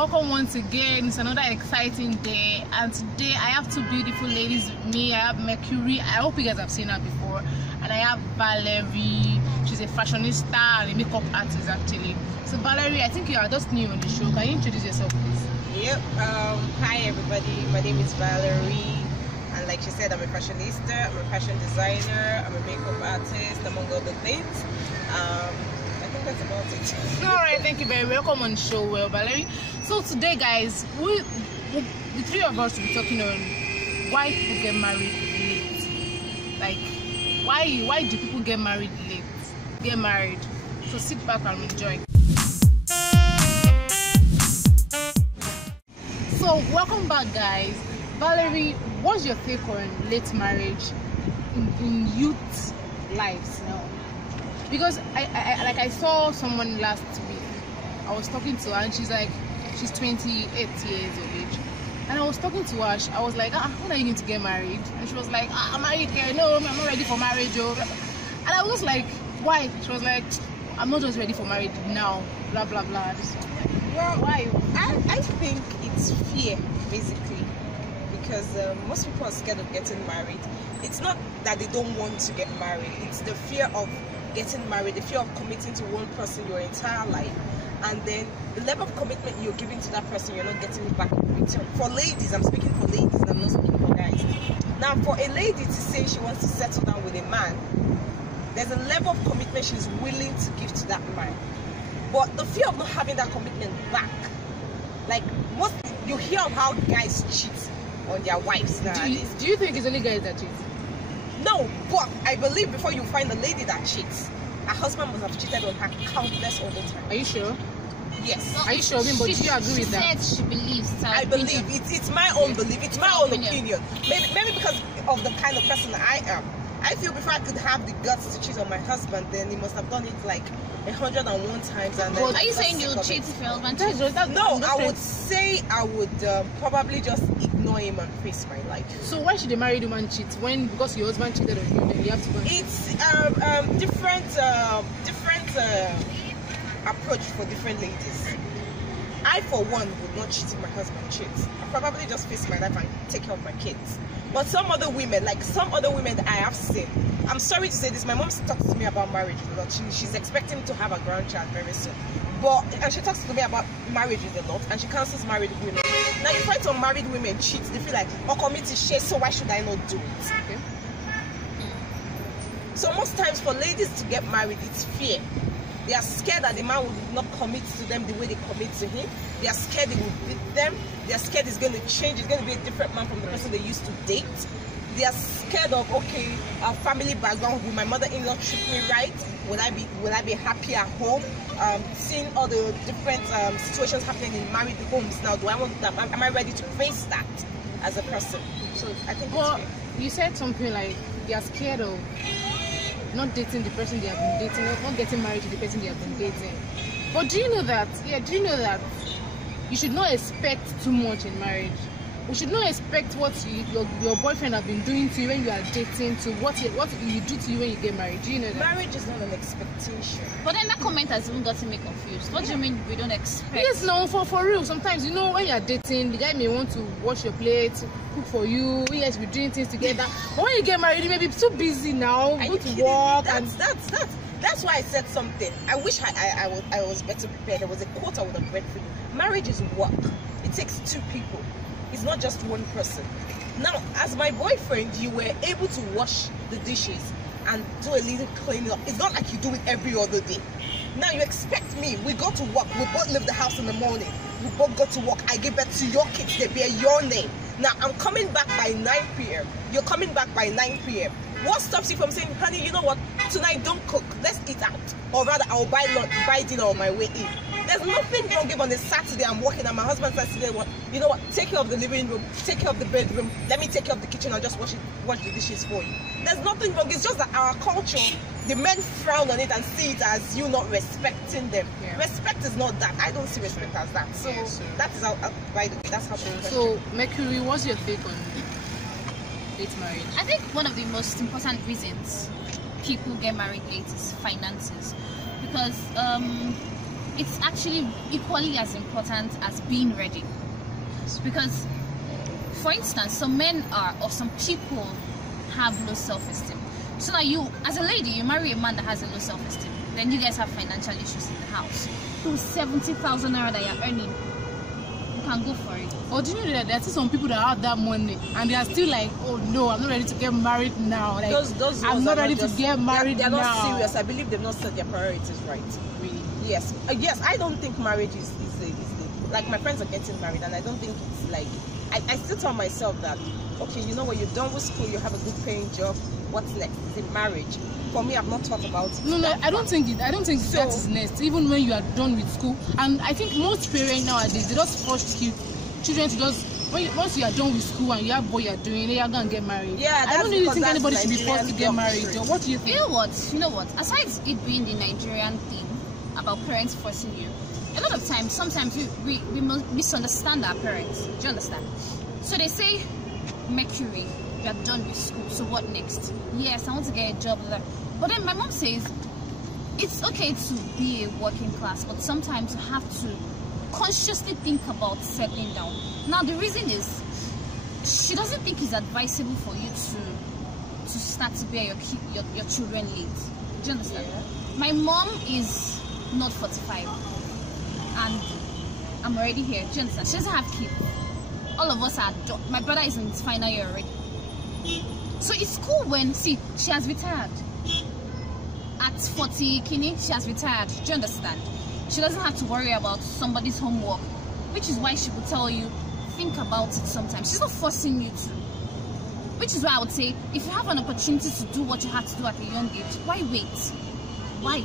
welcome once again. It's another exciting day, and today I have two beautiful ladies with me. I have Mercury. I hope you guys have seen her before, and I have Valerie. She's a fashionista and a makeup artist actually. So Valerie, I think you are just new on the show. Can you introduce yourself, please? Yep. Hi everybody. My name is Valerie, and like she said, I'm a fashionista. I'm a fashion designer. I'm a makeup artist, among other things. I think that's about it. All right, thank you very much. Welcome on the show, Valerie. So today, guys, we the three of us will be talking on why people get married late. Like, why do people get married late? Get married. So sit back and enjoy. So welcome back, guys. Valerie, what's your take on late marriage in youth lives now? Because I saw someone last week. I was talking to her and she's like, she's 28 years of age. And I was talking to her, I was like, when are you going to get married? And she was like, I'm married, no, I'm not ready for marriage. And I was like, why? She was like, I'm not just ready for marriage now, blah, blah, blah. Well, why? I think it's fear, basically. Because most people are scared of getting married. It's not that they don't want to get married. It's the fear of getting married, the fear of committing to one person your entire life, and then the level of commitment you're giving to that person, you're not getting it back in return. For ladies, I'm speaking for ladies, I'm not speaking for guys. Now, for a lady to say she wants to settle down with a man, there's a level of commitment she's willing to give to that man. But the fear of not having that commitment back, like most, you hear of how guys cheat on their wives nowadays. Do you think it's only guys that cheat? No, but I believe before you find a lady that cheats, her husband must have cheated on her countless other times. Are you sure? Yes. Are you sure? But do you agree with that? She believes. I believe it's my own belief. It's my own opinion. Maybe because of the kind of person I am. I feel before I could have the guts to cheat on my husband, then he must have done it like 101 times. And then are you saying you'll cheat if your husband cheats? No, I would say I would probably just ignore him and face my life. So why should a married woman cheat when because your husband cheated on you, then you have to go? It's different approach for different ladies. I, for one, would not cheat if my husband cheats. I'll probably just face my life and take care of my kids. But some other women, that I have seen, I'm sorry to say this, my mom talks to me about marriage a lot. She's expecting to have a grandchild very soon. And she talks to me about marriages a lot, and she counsels married women. Now, you find some married women cheat, they feel like, committee share, so why should I not do it? Okay. So most times for ladies to get married, it's fear. They are scared that the man will not commit to them the way they commit to him. They are scared he will beat them. They are scared he's going to change. He's going to be a different man from the person they used to date. They are scared of, okay, our family background. Will my mother-in-law treat me right? Will I be happy at home? Seeing all the different situations happening in married homes now, do I want that? Am I ready to face that as a person? So I think it's fair. You said something like they are scared of not dating the person they have been dating, not getting married to the person they have been dating. But do you know that? Yeah, do you know that you should not expect too much in marriage? You should not expect what your boyfriend have been doing to you when you are dating to what you do to you when you get married. Do you know that? Marriage is not an expectation. But then that comment has even gotten me confused. What do you mean we don't expect? Yes, no, for real. Sometimes, you know, when you are dating, the guy may want to wash your plate, cook for you, yes, we're doing things together. But when you get married, you may be too busy now, go to work. That's why I said something. I wish I was better prepared. There was a quote I would have read for you. Marriage is work. It takes two people. It's not just one person. Now, as my boyfriend, you were able to wash the dishes and do a little cleaning up. It's not like you do it every other day. Now, you expect me. We go to work. We both leave the house in the morning. We both go to work. I give birth to your kids. They bear your name. Now, I'm coming back by 9 p.m. You're coming back by 9 p.m. What stops you from saying, honey, you know what? Tonight, don't cook. Let's eat out. Or rather, I'll buy dinner on my way in. There's nothing wrong if on a Saturday I'm working and my husband says today, you know what, take care of the living room, take care of the bedroom, let me take care of the kitchen and just wash the dishes for you. There's nothing wrong. It's just that our culture, the men frown on it and see it as you not respecting them. Yeah. Respect is not that. I don't see respect as that. So that is how, by the way, that's how. So Mercury, what's your take on late marriage? I think one of the most important reasons people get married late is finances, because it's actually equally as important as being ready. Because, for instance, some men are, or some people have low self-esteem. So now you, as a lady, you marry a man that has a low self-esteem. Then you guys have financial issues in the house. So 70,000 naira that you're earning, you can go for it. Or do you know that there are still some people that have that money and they are still like, oh no, I'm not ready to get married now. Like, those I'm not ready to get married they're now. not serious. I believe they've not set their priorities right. Really? Yes. Yes, I don't think marriage is like, my friends are getting married, and I don't think it's like, I still tell myself that, okay, you know what, you're done with school, you have a good paying job, what's next? Is it marriage? For me, I've not thought about it. No, I don't think so, that is next, even when you are done with school. And I think most parents nowadays, they just force children to just, once you are done with school and you have what you are doing, they are going to get married. Yeah, I don't really think anybody should be forced to get married. Doctrine. What do you think? You know what? Aside it being the Nigerian thing about parents forcing you, a lot of times, sometimes we misunderstand our parents. Do you understand? So they say, Mercury, you are done with school, so what next? Yes, I want to get a job. But then my mom says, it's okay to be a working class, but sometimes you have to consciously think about settling down. Now the reason is, she doesn't think it's advisable for you to start to bear your children late. Do you understand? Yeah. My mom is not 45 and I'm already here. Do you understand? She doesn't have kids. All of us are done. My brother is in his final year already. So it's cool when, see, she has retired. At 40, Kini, she has retired. Do you understand? She doesn't have to worry about somebody's homework, which is why she would tell you, think about it sometimes. She's not forcing you to. Which is why I would say, if you have an opportunity to do what you have to do at a young age, why wait? Why?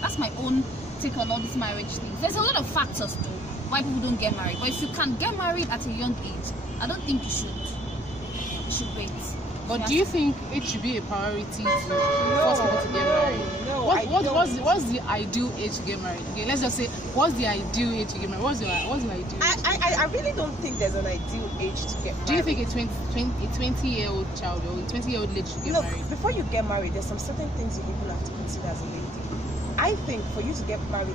That's my own take on all these marriage things. There's a lot of factors though why people don't get married. But if you can get married at a young age, I don't think you should. You should wait. But do you think it should be a priority to force people to get married? No, what's the ideal age to get married? Okay, let's just say, what's the ideal age to get married? What's the ideal age? I really don't think there's an ideal age to get married. Do you think a 20-year-old child or a 20-year-old lady should get married? Look, before you get married, there's some certain things you even have to consider as a lady. I think for you to get married,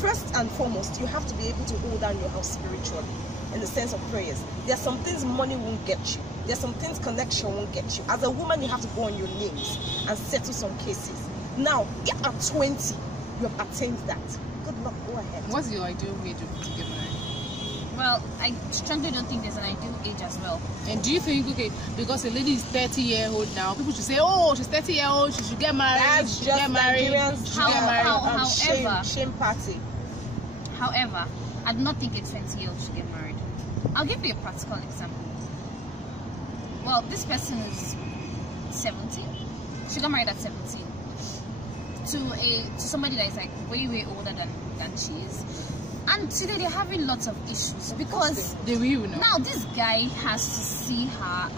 first and foremost, you have to be able to hold down your house spiritually, in the sense of prayers. There's some things money won't get you. There's some things connection won't get you. As a woman, you have to go on your knees and settle some cases. Now, if at 20, you have attained that, good luck, go ahead. What's your ideal age to get married? Well, I strongly don't think there's an ideal age as well. And do you think, okay, because a lady is 30-year-old now, people should say, oh, she's 30-year-old, she should get married, That's she should just get married, Nigerians she should get married. However, shame party. However, I do not think a 20-year-old should get married. I'll give you a practical example. Well, this person is 17. She got married at 17 to somebody that is like way older than she is. And today they're having lots of issues because they will know. Now this guy has to see her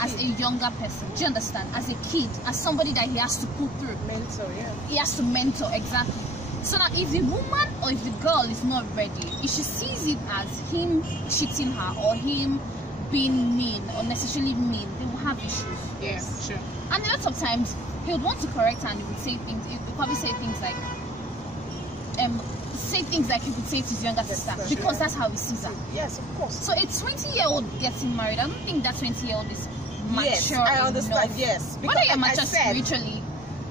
as a younger person. Do you understand? As a kid, as somebody that he has to put through. Mentor, yeah. He has to mentor, exactly. So now if the woman or if the girl is not ready, if she sees it as him cheating her or him being mean, unnecessarily mean, they will have issues. Yeah, sure. And a lot of times he would want to correct her and he would say things, he would probably say things like he would say to his younger sister, because that's how he sees her. Yes, of course. So a 20-year-old getting married, I don't think that 20-year-old is mature. Yes, I understand, enough. yes. Whether you're mature spiritually,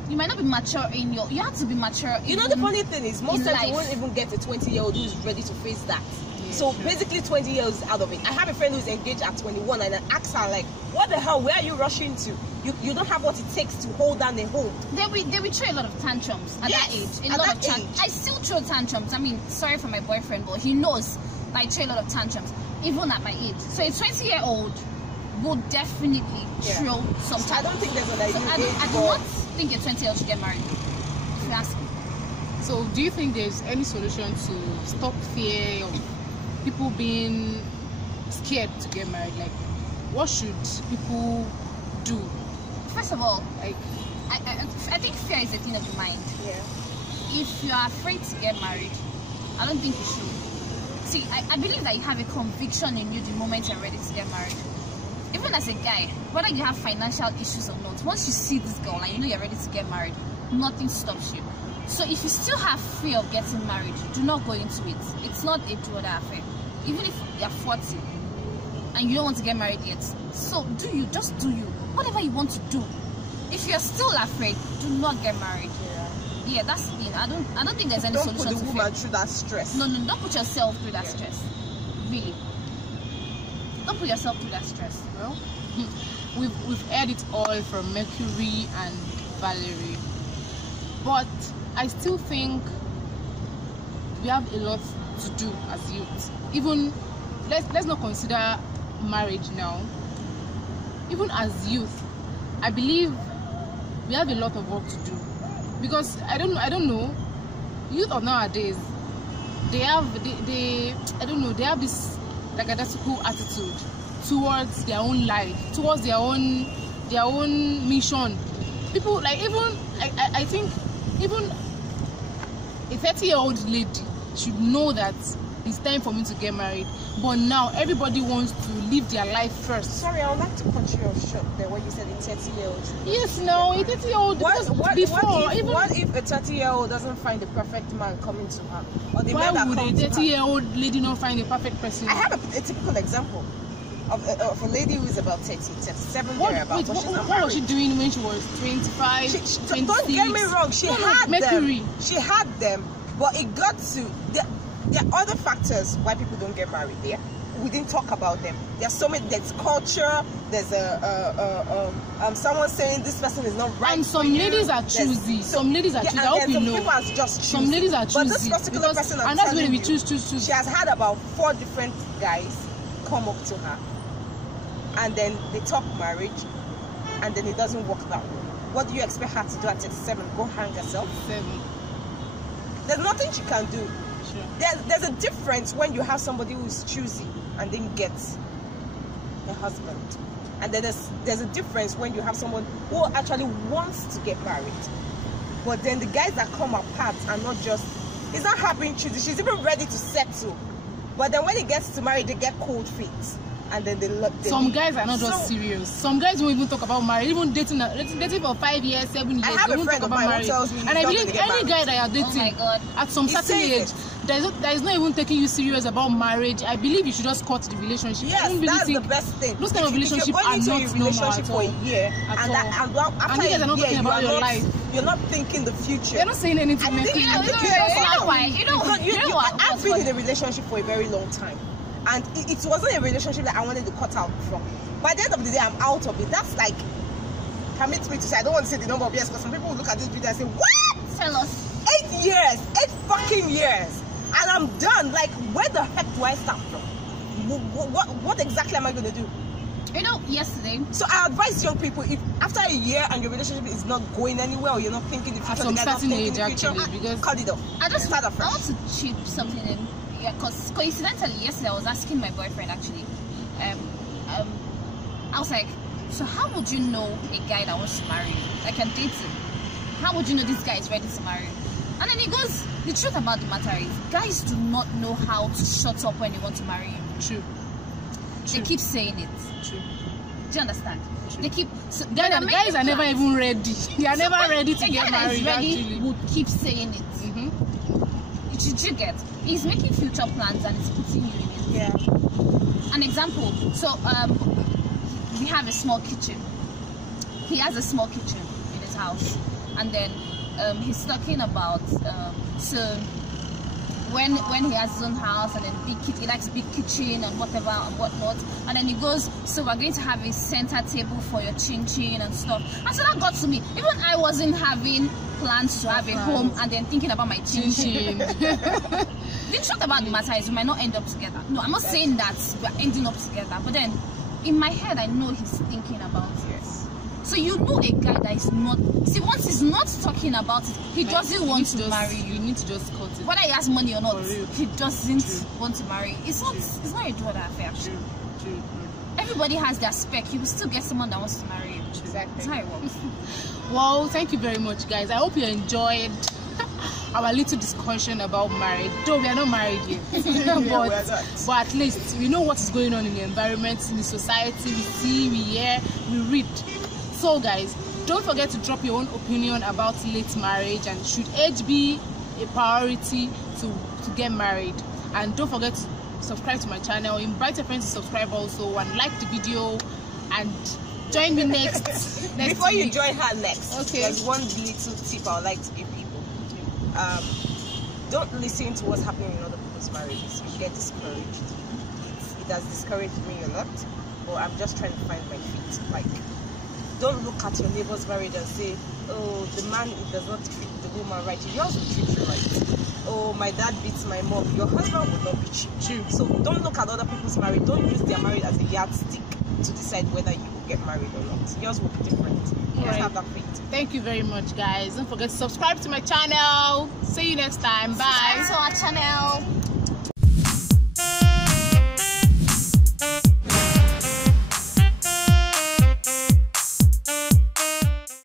you might not be mature in you have to be mature. You know, the funny thing is, most times life. you won't even get a 20-year-old who's ready to face that. Yeah, so sure. basically 20 years out of it. I have a friend who's engaged at 21 and I asked her like, what the hell, where are you rushing to? You don't have what it takes to hold down a home. They will throw a lot of tantrums at that age. I still throw tantrums. I mean, sorry for my boyfriend, but he knows that I throw a lot of tantrums, even at my age. So a 20-year-old will definitely throw some tantrums. I don't think there's an ideal age. I do not think a 20-year-old should get married, if you ask me. So do you think there's any solution to stop fear of people being scared to get married? Like, what should people do? First of all, Like, I think fear is a thing of the mind. Yeah. If you are afraid to get married, I don't think you should. See, I believe that you have a conviction in you the moment you're ready to get married. Even as a guy, whether you have financial issues or not, once you see this girl and you know you're ready to get married, nothing stops you. So if you still have fear of getting married, do not go into it. It's not a do or die affair. Even if you're 40 and you don't want to get married yet, so just do you. Whatever you want to do. If you're still afraid, do not get married. Yeah, that's the thing. I don't think there's any solution to fear. Don't put the woman through that stress. No, don't put yourself through that stress. Really. Don't put yourself through that stress. Well, we've heard it all from Mercury and Valerie, but I still think we have a lot to do as youth. Even let's not consider marriage now. Even as youth, I believe we have a lot of work to do, because I don't know, youth of nowadays, they have this like a cool attitude towards their own life, towards their own mission. People like, even I think even a 30-year-old lady should know that it's time for me to get married. But now everybody wants to live their life first. Sorry, I would like to cut you off short there when you said a 30-year-old. Yes, no, a 30-year-old. What if a 30-year-old doesn't find the perfect man coming to her? Or the why man would that a 30-year-old lady not find a perfect person? I have a typical example of a lady who is about 37 thereabouts. What was she doing when she was 25, 26? Don't get me wrong, she had Mercury. them. She had them, but it got to... There are other factors why people don't get married there. We didn't talk about them. There's so many. There's culture. There's someone saying this person is not right. And some ladies are choosy. Some ladies are choosy. I hope you know. People are just choosy. Some ladies are choosy. But this particular person, and that's when we choose. She has had about 4 different guys come up to her, and then they talk marriage, and then it doesn't work that way. What do you expect her to do at 37? Go hang herself? 7. There's nothing she can do. There's a difference when you have somebody who is choosy and then gets a husband, and then there's a difference when you have someone who actually wants to get married, but then the guys that come apart are not just, it's not her being choosy, she's even ready to settle, but then when it gets to marriage they get cold feet, and then they some guys are not just serious. Some guys won't even talk about marriage, even dating for 5 years, 7 years. I have a friend of mine who tells me, and I believe any guy that you're dating at some certain age that is not even taking you serious about marriage, I believe you should just cut the relationship. Yes, that's the best thing. Those kind of relationships are not normal at all. For a year, and after a year, you're not thinking the future. You're not saying anything. You know what? I've been in a relationship for a very long time, and it wasn't a relationship that I wanted to cut out from. By the end of the day, I'm out of it. That's like, permit me to say, I don't want to say the number of years, but some people will look at this video and say, what? Tell us. 8 years, 8 fucking years, and I'm done. Like, where the heck do I start from? What exactly am I going to do? You know, yesterday. So I advise young people, if after a year and your relationship is not going anywhere, or you're not thinking the future, at some certain age, actually, because cut it off. I want to chip something in, yeah, because coincidentally yesterday I was asking my boyfriend actually, I was like, so how would you know a guy that wants to marry you? Like, I'm dating. How would you know this guy is ready to marry you? And then he goes, the truth about the matter is, guys do not know how to shut up when they want to marry you. True. They keep saying it. True. Do you understand? True. They keep. So guys are never even ready. They are never ready to get married. Ready would keep saying it. Did you get? He's making future plans and it's putting you in it. Yeah. An example. So we have a small kitchen. He has a small kitchen in his house, and then he's talking about so when he has his own house, and then he likes big kitchen and whatever and whatnot, and then he goes, so we're going to have a center table for your chin and stuff. And so that got to me. Even I wasn't having plans to have a home and then thinking about my chin. The truth about the matter is we might not end up together. No, I'm not saying that we're ending up together, but then in my head I know he's thinking about it. So you know a guy that is not, see, once he's not talking about it, he doesn't want to marry you. You need to just cut it. Whether he has money or not, he doesn't want to marry you. It's not a do or die affair. True. Everybody has their spec. You will still get someone that wants to marry you. Exactly. That's how it works. Well, thank you very much, guys. I hope you enjoyed our little discussion about marriage. Though we are not married yet. but at least we know what is going on in the environment, in the society. We see, we hear, we read. So guys, Don't forget to drop your own opinion about late marriage, and should age be a priority to get married. And don't forget to subscribe to my channel, invite your friends to subscribe also, and like the video, and join me next Before you week. join her next, okay, there's one little tip I would like to give people. Don't listen to what's happening in other people's marriages. You get discouraged. It has discouraged me a lot, but I'm just trying to find my feet. Like, don't look at your neighbor's marriage and say, oh, the man does not treat the woman right. Yours will treat you right. Oh, my dad beats my mom. Your husband will not beat you. So don't look at other people's marriage. Don't use their marriage as a yardstick to decide whether you will get married or not. Yours will be different. You have that faith. Thank you very much, guys. Don't forget to subscribe to my channel. See you next time. Bye. Subscribe to our channel.